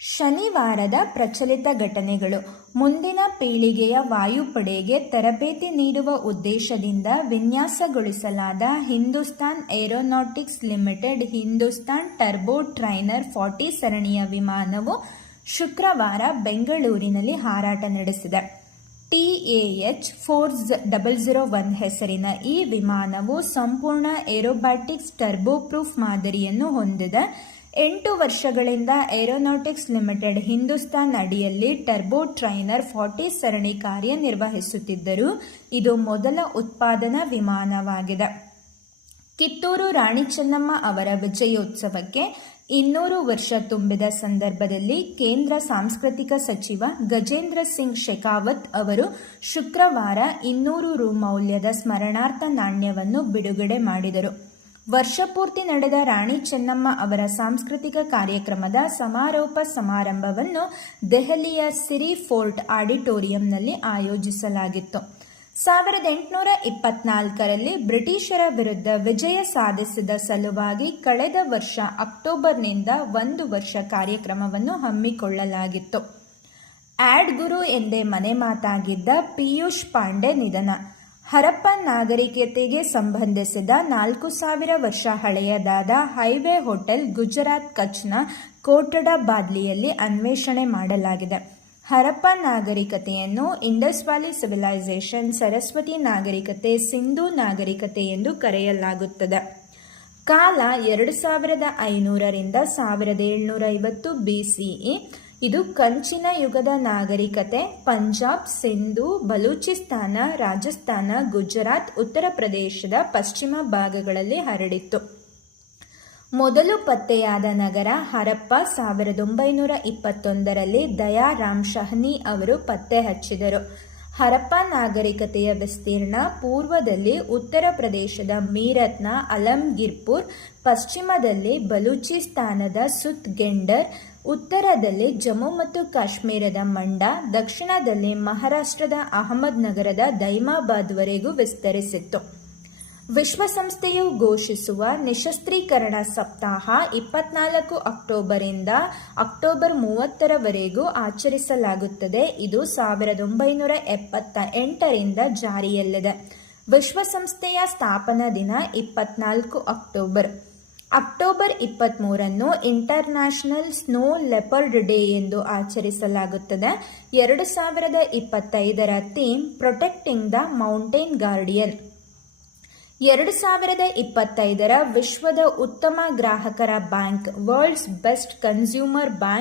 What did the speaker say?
ಶನಿವಾರದ ಪ್ರಚಲಿತ ಘಟನೆಗಳು. ಮುಂದಿನ ಪೀಳಿಗೆಯ ವಾಯುಪಡೆಗೆ ತರಬೇತಿ ನೀಡುವ ಉದ್ದೇಶದಿಂದ ವಿನ್ಯಾಸಗೊಳಿಸಲಾದ Hindustan aeronautics limited Hindustan turbo trainer 40 ಸರಣಿಯ ವಿಮಾನವು ಶುಕ್ರವಾರ ಬೆಂಗಳೂರಿನಲ್ಲಿ ಹಾರಾಟ ನಡೆಸಿದೆ. TAH-4001 ಹೆಸರಿನ ಈ ವಿಮಾನವು ಸಂಪೂರ್ಣ ಏರೋಬ್ಯಾಟಿಕ್ಸ್ ಟರ್ಬೋ ಪ್ರೂಫ್ ಮಾದರಿಯನ್ನು ಹೊಂದಿದೆ. 8 ವರ್ಷಗಳಿಂದ ಏರೋನಾಟಿಕ್ಸ್ ಲಿಮಿಟೆಡ್ ಹಿಂದೂಸ್ತಾನ್ ಅಡಿಯಲ್ಲಿ ಟರ್ಬೋ ಟ್ರೈನರ್ 40 ಸರಣಿ ಕಾರ್ಯನಿರ್ವಹಿಸುತ್ತಿದ್ದರೂ ಇದು ಮೊದಲ ಉತ್ಪಾದನಾ ವಿಮಾನವಾಗಿದೆ. ಕಿತ್ತೂರು ರಾಣಿ ಚೆನ್ನಮ್ಮ ಅವರ ವಿಜಯೋತ್ಸವಕ್ಕೆ 200 ವರ್ಷ ತುಂಬಿದ ಸಂದರ್ಭದಲ್ಲಿ ಕೇಂದ್ರ ಸಾಂಸ್ಕೃತಿಕ ಸಚಿವ ಗಜೇಂದ್ರ ಸಿಂಗ್ ಶೆಖಾವತ್ ಅವರು ಶುಕ್ರವಾರ 200 ರು ಮೌಲ್ಯದ ಸ್ಮರಣಾರ್ಥ ನಾಣ್ಯವನ್ನು ಬಿಡುಗಡೆ ಮಾಡಿದರು. ವರ್ಷಪೂರ್ತಿ ನಡೆದ ರಾಣಿ ಚೆನ್ನಮ್ಮ ಅವರ ಸಾಂಸ್ಕೃತಿಕ ಕಾರ್ಯಕ್ರಮದ ಸಮಾರೋಪ ಸಮಾರಂಭವನ್ನು ದೆಹಲಿಯ ಸಿರಿ ಫೋರ್ಟ್ ಆಡಿಟೋರಿಯಂನಲ್ಲಿ ಆಯೋಜಿಸಲಾಗಿತ್ತು. 1824ರಲ್ಲಿ ಬ್ರಿಟಿಷರ ವಿರುದ್ಧ ವಿಜಯ ಸಾಧಿಸಿದ ಸಲುವಾಗಿ ಕಳೆದ ವರ್ಷ ಅಕ್ಟೋಬರ್ನಿಂದ 1 ವರ್ಷ ಕಾರ್ಯಕ್ರಮವನ್ನು ಹಮ್ಮಿಕೊಳ್ಳಲಾಗಿತ್ತು. ಆಡ್ ಗುರು ಎಂದೇ ಮನೆ ಮಾತಾಗಿದ್ದ ಪಿಯೂಷ್ ಪಾಂಡೆ ನಿಧನ. ಹರಪ್ಪನ್ ನಾಗರಿಕತೆಗೆ ಸಂಬಂಧಿಸಿದ 4000 ವರ್ಷ ಹಳೆಯದಾದ ಹೈವೇ ಹೋಟೆಲ್ ಗುಜರಾತ್ ಕಚ್ನ ಕೋಟಡಾ ಬಾದ್ಲಿಯಲ್ಲಿ ಅನ್ವೇಷಣೆ ಮಾಡಲಾಗಿದೆ. ಹರಪ್ಪನ್ ನಾಗರಿಕತೆಯನ್ನು ಇಂಡಸ್ ವ್ಯಾಲಿ ಸಿವಿಲೈಸೇಷನ್, ಸರಸ್ವತಿ ನಾಗರಿಕತೆ, ಸಿಂಧೂ ನಾಗರಿಕತೆ ಎಂದು ಕರೆಯಲಾಗುತ್ತದೆ. ಕಾಲ 2500ರಿಂದ 1750 BCE. ಇದು ಕಂಚಿನ ಯುಗದ ನಾಗರಿಕತೆ ಪಂಜಾಬ್, ಸಿಂಧೂ, ಬಲೂಚಿಸ್ತಾನ, ರಾಜಸ್ಥಾನ, ಗುಜರಾತ್, ಉತ್ತರ ಪ್ರದೇಶದ ಪಶ್ಚಿಮ ಭಾಗಗಳಲ್ಲಿ ಹರಡಿತ್ತು. ಮೊದಲು ಪತ್ತೆಯಾದ ನಗರ ಹರಪ್ಪ 1921ರಲ್ಲಿ ದಯಾರಾಮ್ ಶಹನಿ ಅವರು ಪತ್ತೆ ಹಚ್ಚಿದರು. ಹರಪ್ಪ ನಾಗರಿಕತೆಯ ವಿಸ್ತೀರ್ಣ ಪೂರ್ವದಲ್ಲಿ ಉತ್ತರ ಪ್ರದೇಶದ ಮೀರತ್ನ ಅಲಂಗಿರ್ಪುರ್, ಪಶ್ಚಿಮದಲ್ಲಿ ಬಲೂಚಿಸ್ತಾನದ ಸುತ್ಗೆಂಡರ್, ಉತ್ತರದಲ್ಲಿ ಜಮ್ಮು ಮತ್ತು ಕಾಶ್ಮೀರದ ಮಂಡಾ, ದಕ್ಷಿಣದಲ್ಲಿ ಮಹಾರಾಷ್ಟ್ರದ ಅಹಮದ್ ನಗರದ ದೈಮಾಬಾದ್ವರೆಗೂ ವಿಸ್ತರಿಸಿತ್ತು. ವಿಶ್ವಸಂಸ್ಥೆಯು ಘೋಷಿಸುವ ನಿಶಸ್ತ್ರೀಕರಣ ಸಪ್ತಾಹ 24 ಅಕ್ಟೋಬರಿಂದ ಅಕ್ಟೋಬರ್ 30ರವರೆಗೂ ಆಚರಿಸಲಾಗುತ್ತದೆ. ಇದು 1978ರಿಂದ ಜಾರಿಯಲ್ಲಿದೆ. ವಿಶ್ವಸಂಸ್ಥೆಯ ಸ್ಥಾಪನಾ ದಿನ 24 ಅಕ್ಟೋಬರ್. ಅಕ್ಟೋಬರ್ 23ನ್ನು ಇಂಟರ್ನ್ಯಾಷನಲ್ ಸ್ನೋ ಲೆಪರ್ಡ್ ಡೇ ಎಂದು ಆಚರಿಸಲಾಗುತ್ತದೆ. 2025ರ theme protecting the mountain guardian. 2025ರ ವಿಶ್ವದ ಉತ್ತಮ ಗ್ರಾಹಕರ bank, world's best consumer bank